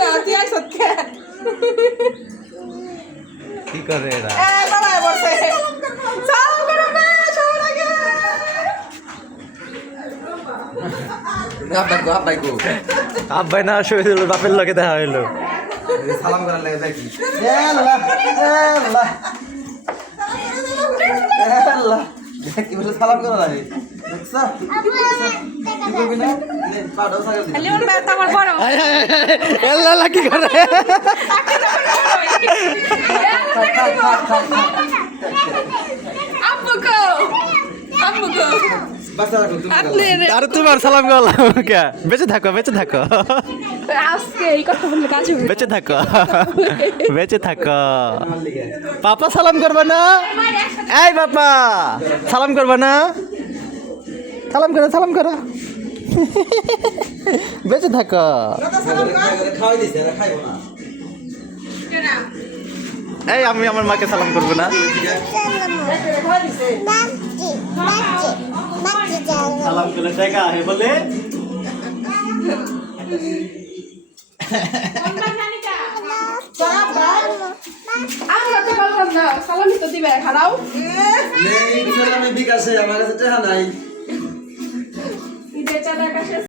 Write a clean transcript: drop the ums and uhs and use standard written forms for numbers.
না তুই আইছ কে কি করে এরা এই বাবা বসে সালাম করো না সবার আগে আব্বাই না শহীদুল বাপের লগে দেখা হইলো সালাম করার লাগে দেখি কি বলে সালাম করা লাগে দেখছ কি করবি না পাউডার সাগর দিবি লিওন ভাই তোমার বড় এল্লা কি করে আব্বুকো আব্বুকো বাচ্চা রাখো তুমি আপনি আর তোমার সালাম করলাম কে বেঁচে থাকো আজকে এই কথা বললে কাজ হবে বেঁচে থাকো পাপা সালাম করবা না এই বাপা সালাম করবা না সালাম করো বেঁচে থাকো খাওয়াই দিছে এরা খাইবো না এই আমি আমার মাকে সালাম করবো না সালাম করলে টাকা হে বলে আমরা তো বললাম না সালামি তো দিবে খারাও নেই বিকাশে আমার কাছে টাকা নাই ঈদের চাঁদা কাছে